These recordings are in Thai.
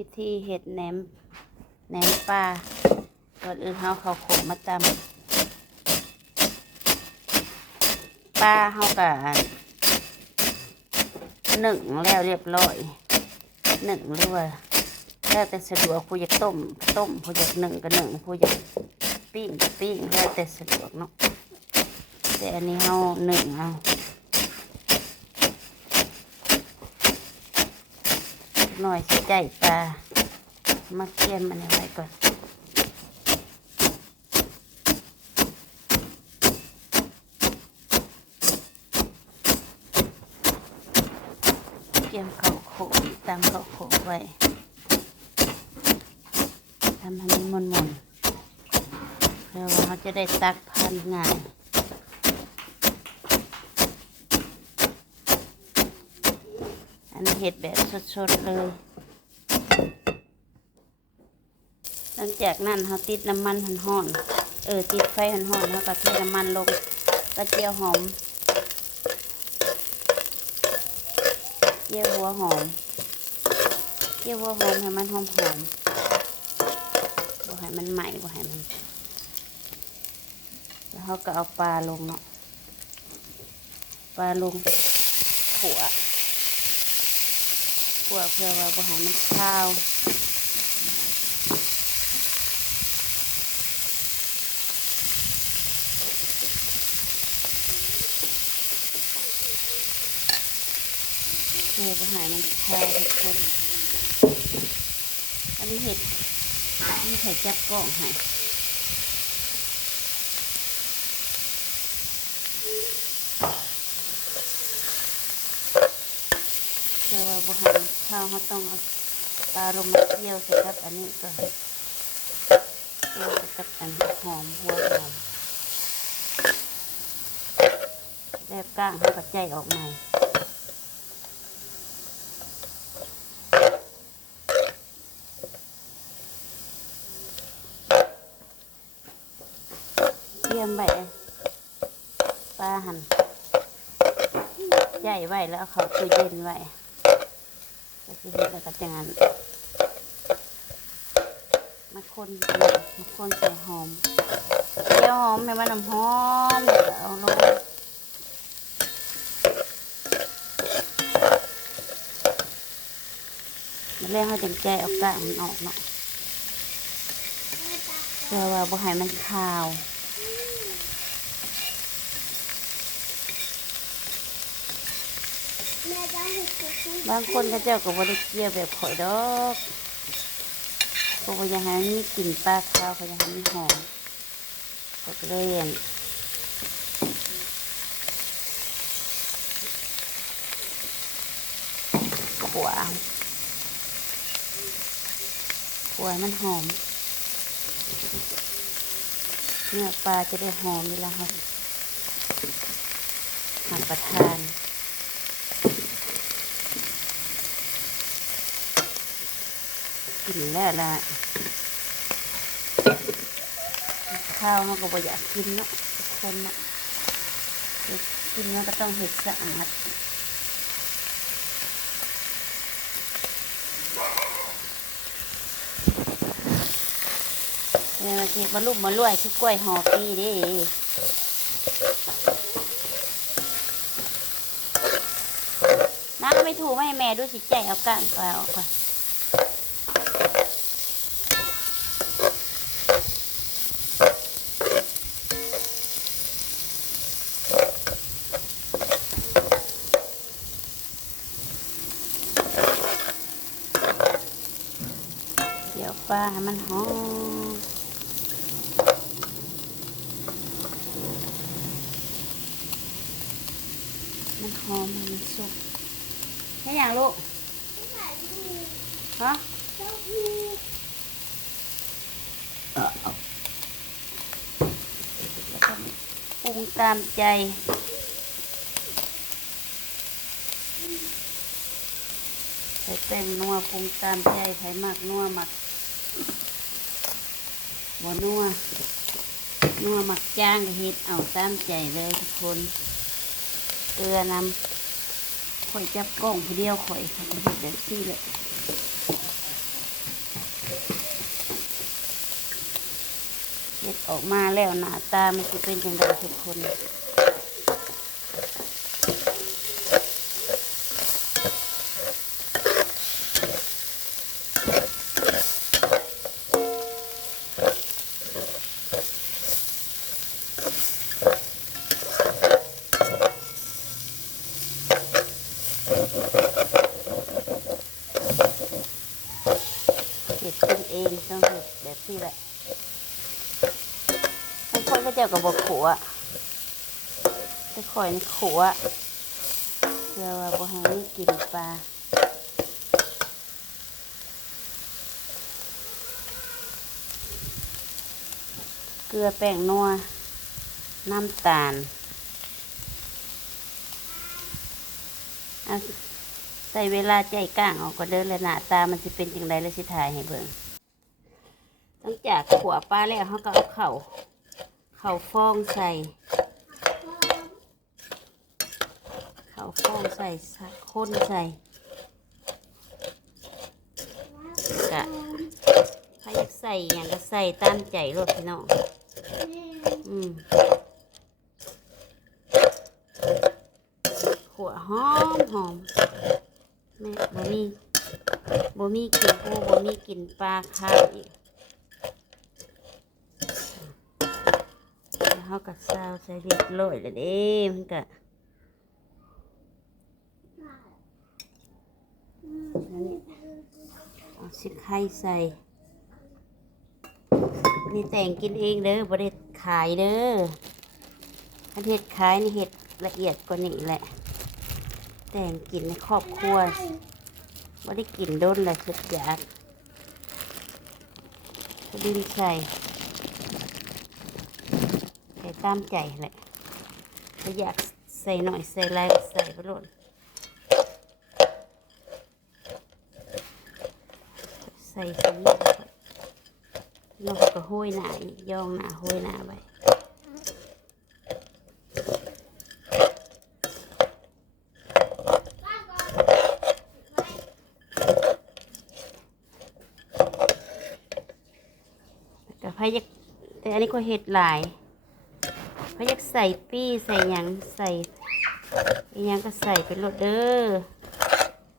วิธีเห็ดแหนมแหนมปลาก่อนอื่นเฮาเขาโขมมาตำปลาเฮากะหนึ่งแล้วเรียบร้อยหนึ่งหรือว่าแล้วแต่สะดวกผู้อยากต้มต้มผู้อยากหนึ่งก็หนึ่งผู้อยากปิ้งก็ปิ้งแล้วแต่สะดวกเนาะแต่อันนี้เฮาหนึ่งเอา หน่อยสิใจปลามาเคี่ยนมันเอาไว้ก่อนเคี่ยมข้าวโขกตามข้าวโขกไว้ทำให้มันมนมนๆเพื่อว่าเขาจะได้ตักพันง่าย อันนี้เห็ดแบบสดๆเลย หลังจากนั้นเราติดน้ำมันห่อนเออติดไฟห่อนๆแล้วก็เทน้ำมันลงกระเจียวหอมเจียวหัวหอมเจียวหัวหอมให้มันหอมหอมบ่ให้มันไหม้บ่ให้มัน แล้วเขาก็เอาปลาลงเนาะปลาลงขัว ขัวเพื่อว่าบ่ให้มันข้าวเห็ดอาหารมันแพงทุกคนอันนี้เห็ดนี่ไข่จับกล้องให้เชื่อว่าบุหัน ข้าวเขาต้องเอาปลาลงมาเคี่ยวใส่กับอันนี้ก่อนเคี่ยวใส่กับอันหอมหัวหอมแบบก้างเขาก็ใจออกใหม่เยี่ยมไปปลาหันใหญ่ไว้แล้วเอาเขาตู้เย็นไว้ แล้วทีนี้แล้วก็จะงานมาคนมาคนใส่หอมเจียวหอมให้มันน้ำหอมเอาลงมาเรียกให้จังใจเอากะมันออกเนาะเพื่อว่าบ่ให้มันคาว แม่จะให้กูกิน บางคนก็เจ้าก็บริเกียวแบบข่อยดอกพว่ายังให้มีกลิ่นปลาขาวเขายังให้มันหอมก็เลยอั่นขัวาขัวมันหอม เนื้อปลาจะได้หอมเวลาเราหั่นประทาน กินแล้วละข้าวมันก็บ่อยากกินเนาะทุกคนเนาะกินมันก็ต้องเห็ดสะอาดเนี่ยมาทีมาลุ่มมาลวยคือกล้วยหอปีดิน้าไม่ถูกไม่แม่ดูสิใจเอาก้างเปล่าก่อน ปลาให้มันหอมมันหอมมันสุกให้อย่างลูกฮะปรุงตามใจใส่แป้งนัวปรุงตามใจไผ่มากนัวหมัก บนัวนัวหมักจ้างเฮ็ดเอาตามใจเลยทุกคนเกลือนำข่อยจับกล้องคนเดียวข่อยเฮ็ดแบบซี่เลยเฮ็ดออกมาแล้วหน้าตามันจะเป็นจังไดทุกคน เองต้องเห็ดแบบที่แหละบางคนก็เจ้ากับบกขัวแต่ข่อยนี่ขัวเพื่อว่าบ่ให้มันกินปลาเกลือแป้งนัวน้ำตาลใส่เวลาใจก้างออกก็เดินแล้วหน้าตามันจะเป็นจังไดแล้วสิถ่ายให้เบิ่ง ลังจากขัวปลาแล้วเขาก็เอาเข่าเข่าฟองใส่เข่าฟองใส่สักคนใส่กะใครอยากใส่อย่างก็ใส่ตามใจรถพี่น้องอืมหัวหอมหอมแม่บ่มีบ่มีกลินปูบ่มีกลินปลาคาวอีกแล้ว เขาก็ซาวใส่เรียบร้อยแล้วเด้มันก็อันนี้เอาสิไข่ใส่ นี่แต่งกินเองเด้อบริเขายเด้ออันเห็ดขายนี่เห็ดละเอียดกว่านี้แหละ แต่งกินในครอบครัวไม่ได้กินโดนเลยสุดยากดินใส่ใส่ ตามใจแหละถ้าอยากใส่หน่อยใส่หลายใส่ไปโลดใส่สีเราก็ห้อยหนาอีกย่องหนาห้อยหนาไปแต่พายแต่อันนี้ก็เห็ดหลาย พายักใส่ปี้ใส่หยังใส่อีหยังก็ใส่เป็นรถเด้อ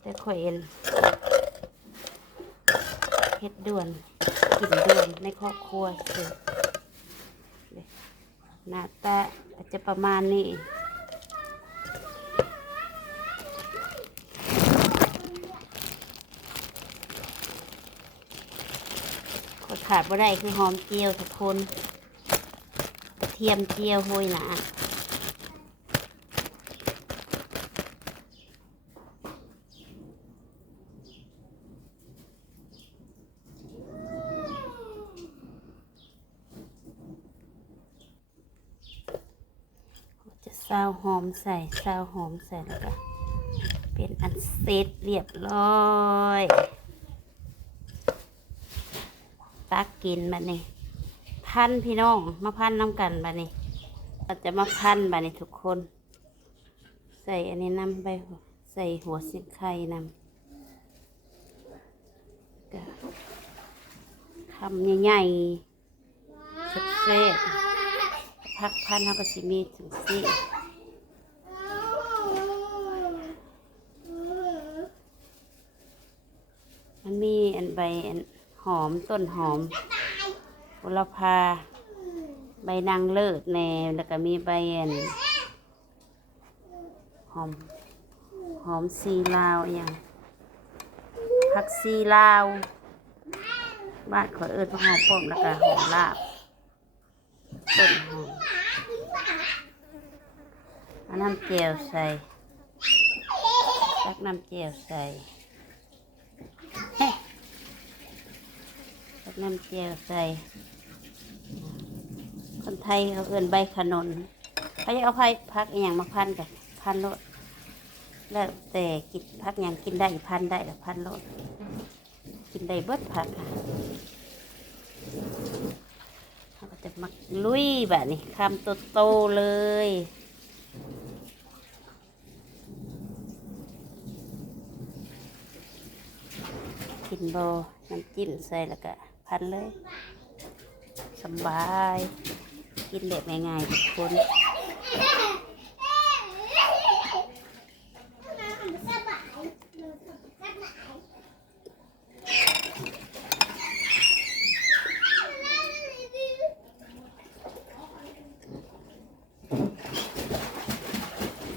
แต่ข่อยเอ็นเฮ็ดด่วนกินด่วนในครอบครัวเสิหน้าตาอาจจะประมาณนี้ขาดบ่ได้คือหอมเจียวทุกคน เทียมเจียวโหยหนาจะซาวหอมใส่ซาวหอมใส่แล้วก็เป็นอันเสร็จเรียบร้อย ตักกินบัดนี้ พันพี่น้อง มาพันน้ำกันบัดนี้เราจะมาพันบัดนี้ทุกคน ใส่อันนี้นำไปใส่หัวสิไข่นำก็คำใหญ่ๆแซ่พักพันเขาก็สิมีถึงสิมันมีอันใบอันหอมต้นหอม โหรพา ใบนางเลิศแน่แล้วก็มีใบอันหอม หอมซีลาวอย่างผักซีลาว บ้านขอเอิญผักหอมป้อมแล้วก็หอมลาบต้นหอมน้ำเจียวใส่ตักน้ำเจียวใส่เฮ้ ตักน้ำเจียวใส่ คนไทยเขาเอินใบขนนเขาจะเอาไผ่พักอย่างมาพันกันพันโลดแล้วแต่กินพักอย่างกินได้พันได้แต่พันโลดกินได้เบิดผักค่ะเขาก็จะมักลุยแบบนี้คำโตๆเลยกินโบน้ำจิ้มใส่แล้วก็ พันเลยสบาย กินแบบง่ายๆทุกคน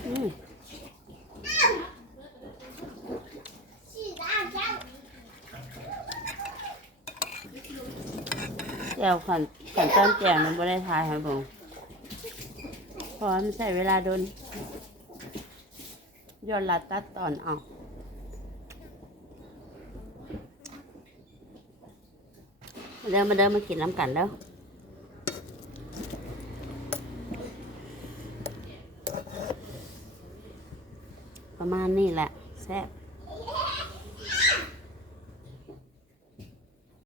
อืม แจวขันขันต้นแจวมันไม่ได้ทายครับผมพราะว่ามันใช้เวลาโดนย้อนลัดตัดตอนเอามาเดินมาเดินมากินน้ำกันแล้วประมาณนี้แหละแซ่บ